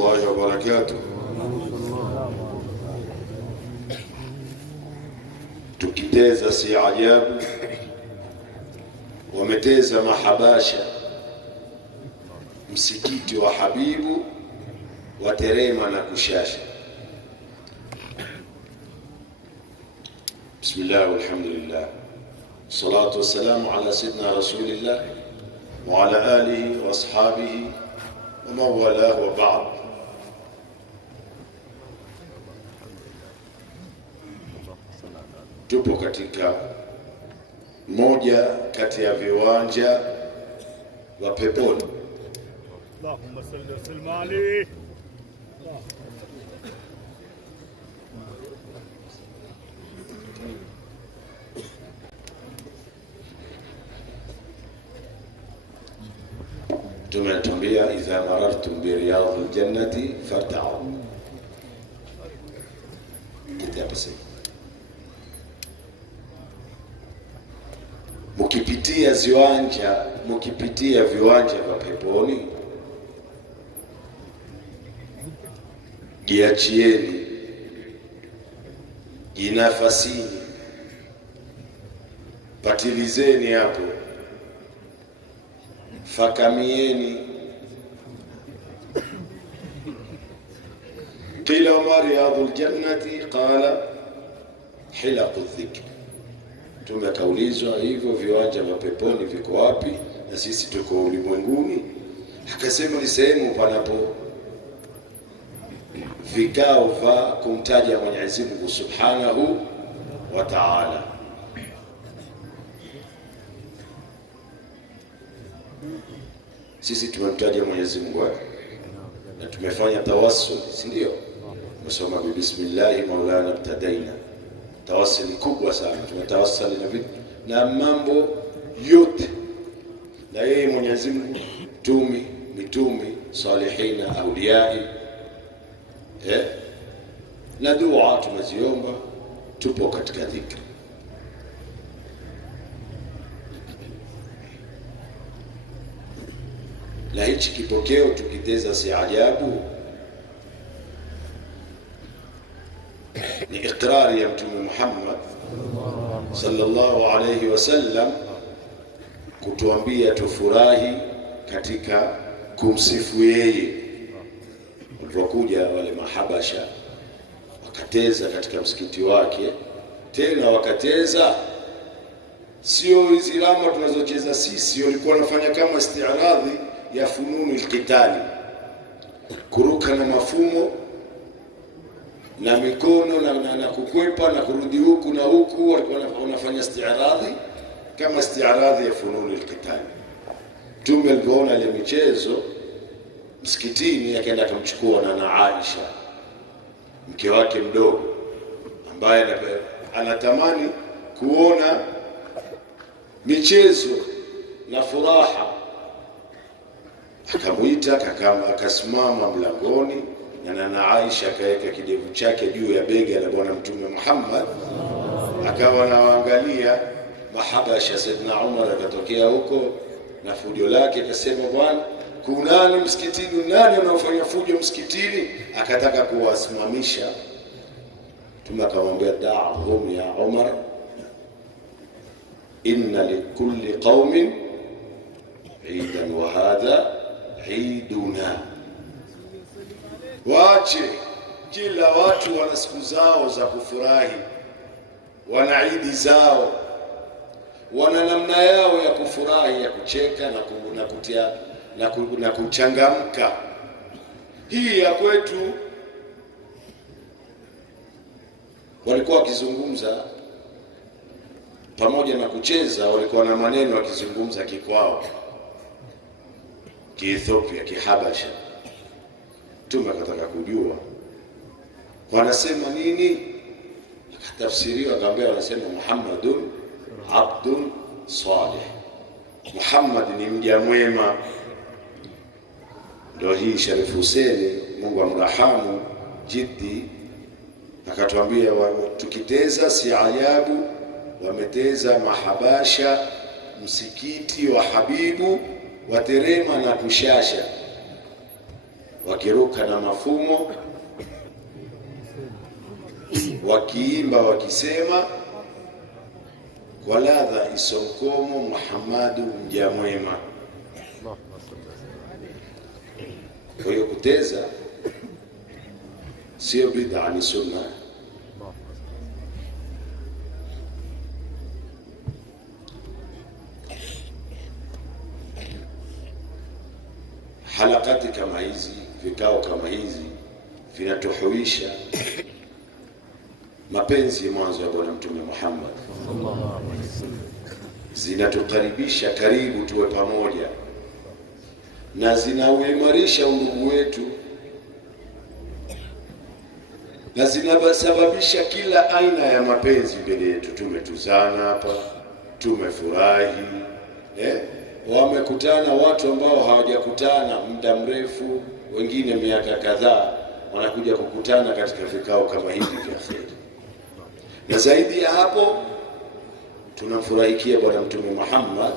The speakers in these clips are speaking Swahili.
الله وبركاته. Tukiteza si ajabu, wameteza mahabasha msikiti wa Habibu waterema na kushasha. Bismillah walhamdulillah, salatu wassalamu ala sayyidina rasulillah wa ala alihi wa ashabihi wa mawalahu wa ba'd. Tupo katika moja kati ya viwanja vya peponi. Allahumma salli wa sallim alayhi. Tumetuambia idha marartum bi riyadil jannati farta'u. Mukipitia viwanja vya peponi, jiachieni, jinafasini, patilizeni hapo, fakamieni. Qila ma riyadul jannati qala hilaqu dhikr. Tumekaulizwa hivyo viwanja vya peponi viko wapi, na sisi tuko ulimwenguni. Akasema ni sehemu panapo vikao vya kumtaja Mwenyezi Mungu Subhanahu wa Ta'ala. Sisi tumemtaja Mwenyezi Mungu na tumefanya tawassul, si ndio? Tumesoma bismillah maulana ibtadaina, tawassuli kubwa sana. Tumetawasali na vitu na mambo yote na yeye Mwenyezi Mungu, mitume, salihina, auliyai, na dua tumeziomba. Tupo katika dhikri. Na hichi kipokeo tukiteza si ajabu, ni ikrari ya Mtume Muhammad sallallahu alayhi wasallam kutuambia tufurahi katika kumsifu yeye. Walipokuja wale mahabasha wakateza katika msikiti wake, tena wakateza sio hizi lama tunazocheza sisi, walikuwa wanafanya kama isti'radhi ya fununu alqitali, kuruka na mafumo na mikono na kukwepa na kurudi huku na huku. Walikuwa wanafanya isti'radhi kama isti'radhi ya fununu alqitali. Mtume alipoona ile michezo msikitini, akaenda akamchukua na Aisha, mke wake mdogo, ambaye anatamani kuona michezo na furaha. Akamuita, akasimama mlangoni, na Aisha akaweka kidevu chake juu ya bega la bwana Mtume Muhammad, akawa anaangalia mahabasha. Saidna Umar akatokea huko na fujo lake, akasema bwana, kunani msikitini? Nani anaofanya fujo msikitini? Akataka kuwasimamisha. Mtume akamwambia, da'hum ya Umar, inna likulli qaumin idan wa hadha iduna. Wache, kila watu wana siku zao za kufurahi, wana idi zao, wana namna yao ya kufurahi, ya kucheka na kutia na kuchangamka. Hii ya kwetu walikuwa wakizungumza pamoja na kucheza, walikuwa na maneno wakizungumza kikwao, Kiethiopia, Kihabasha. Mtume akataka kujua wanasema nini, akatafsiriwa, akamwambia wanasema Muhammadun abdun salih, Muhammad ni mja mwema. Ndio hii Sharif Hussein, Mungu amrahamu, jiddi, akatuambia tukiteza si ajabu, wameteza mahabasha msikiti wa Habibu waterema na kushasha. wakiruka na mafumo, wakiimba wakisema kwa ladha isonkomo, Muhammadu mja mwema. Kwa hiyo kuteza sio bid'a, ni sunna. Halakati kama hizi, vikao kama hizi vinatuhuisha mapenzi ya mwanzo ya Bwana Mtume Muhammad, zinatukaribisha karibu tuwe pamoja, na zinauimarisha undugu wetu, na zinasababisha kila aina ya mapenzi mbele yetu. Tumetuzana hapa, tumefurahi, wamekutana watu ambao hawajakutana muda mrefu, wengine miaka kadhaa, wanakuja kukutana katika vikao kama hivi vya kheri. Na zaidi ya hapo, tunamfurahikia Bwana Mtume Muhammad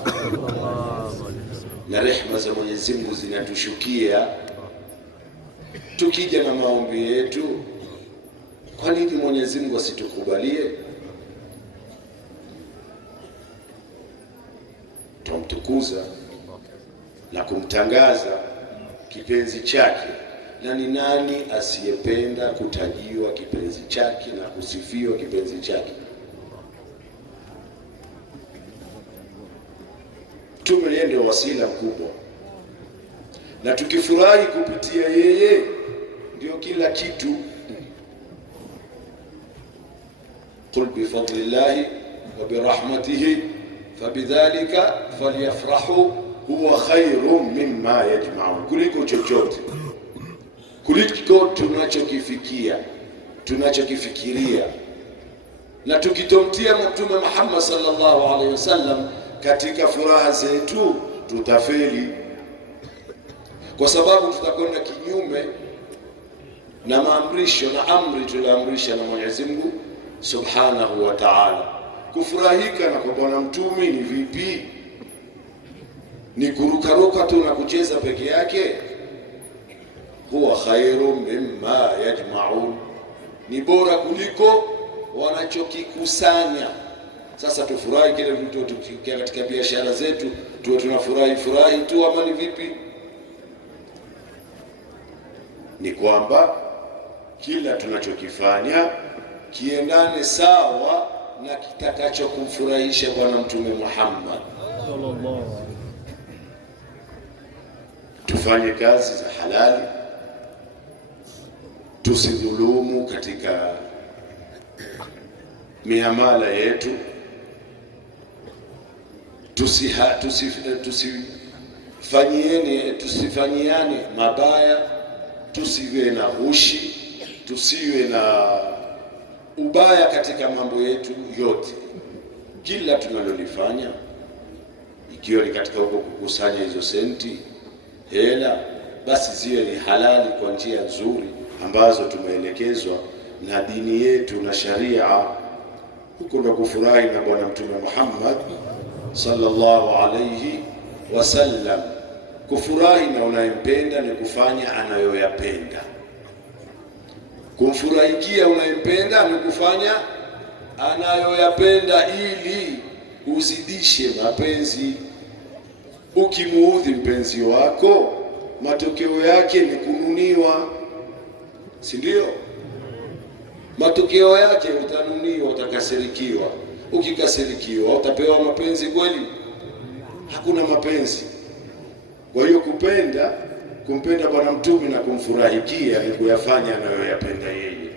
na rehema za Mwenyezi Mungu zinatushukia. Tukija na maombi yetu, kwa nini Mwenyezi Mungu asitukubalie? Tumtukuza na kumtangaza kipenzi chake, na ni nani asiyependa kutajiwa kipenzi chake na kusifiwa kipenzi chake? Mtume yeye ndio wasila mkubwa, na tukifurahi kupitia yeye ndio kila kitu. Qul bifadlillahi wa birahmatihi fabidhalika falyafrahu huwa khairun mimma yajma'un, kuliko chochote, kuliko tunachokifikiria. Na tukitomtia Mtume Muhammad sallallahu alaihi wasallam katika furaha zetu, tutafeli, kwa sababu tutakwenda kinyume na maamrisho na amri tulioamrisha na Mwenyezi Mungu Subhanahu wa Ta'ala. Kufurahika na kwa Bwana Mtume ni vipi? Ni kurukaruka tu na kucheza peke yake? Huwa khairu mimma yajma'un, ni bora kuliko wanachokikusanya. Sasa tufurahi kile vitu, tukikia katika biashara zetu tuwe tunafurahi tu, ama ni vipi? Ni kwamba kila tunachokifanya kiendane sawa na kitakacho kumfurahisha Bwana Mtume Muhammad. Tufanye kazi za halali, tusidhulumu katika miamala yetu, tusifanyiane mabaya, tusiwe na ghushi, tusiwe na ubaya katika mambo yetu yote. Kila tunalolifanya, ikiwa ni katika huko kukusanya hizo senti, hela, basi ziwe ni halali kwa njia nzuri ambazo tumeelekezwa na dini yetu na sharia. Huko ndo kufurahi na Bwana Mtume Muhammad sallallahu alayhi wasallam. Kufurahi na unayempenda ni kufanya anayoyapenda. Kumfurahikia unayempenda ni kufanya anayoyapenda, ili uzidishe mapenzi. Ukimuudhi mpenzi wako, matokeo yake ni kununiwa, si ndio? Matokeo yake utanuniwa, utakasirikiwa. Ukikasirikiwa utapewa mapenzi kweli? Hakuna mapenzi. Kwa hiyo kumpenda Bwana Mtume na kumfurahikia ni kuyafanya anayoyapenda yeye.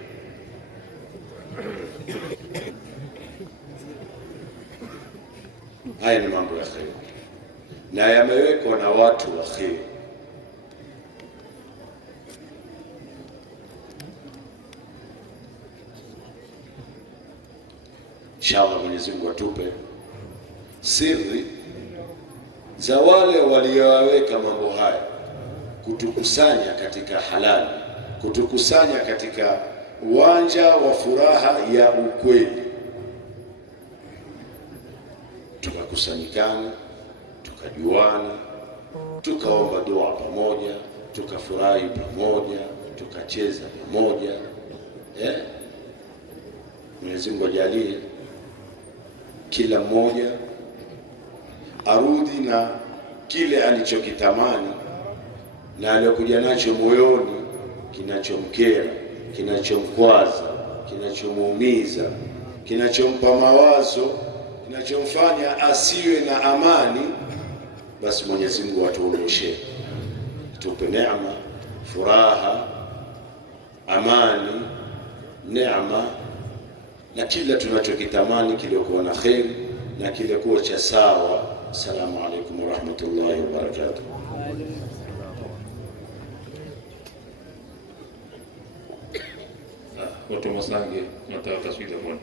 Haya ni mambo ya kheri na yamewekwa na watu wa kheri. Inshallah Mwenyezi Mungu atupe siri za wale walioweka mambo haya, kutukusanya katika halali, kutukusanya katika uwanja wa furaha ya ukweli. Tukakusanyikana, tukajuana, tukaomba dua pamoja, tukafurahi pamoja, tukacheza pamoja. Mwenyezi Mungu ajalie kila mmoja arudi na kile alichokitamani na aliyokuja nacho moyoni, kinachomkera, kinachomkwaza, kinachomuumiza, kinachompa mawazo, kinachomfanya asiwe na amani. Basi Mwenyezi Mungu atuonyeshe, tupe neema, furaha, amani, neema na kila tunachokitamani kiliokuwa na kheri na kile kuwa cha sawa. Assalamu alaykum wa rahmatullahi wa barakatuh. Watu Masange, nataka taswira bwana.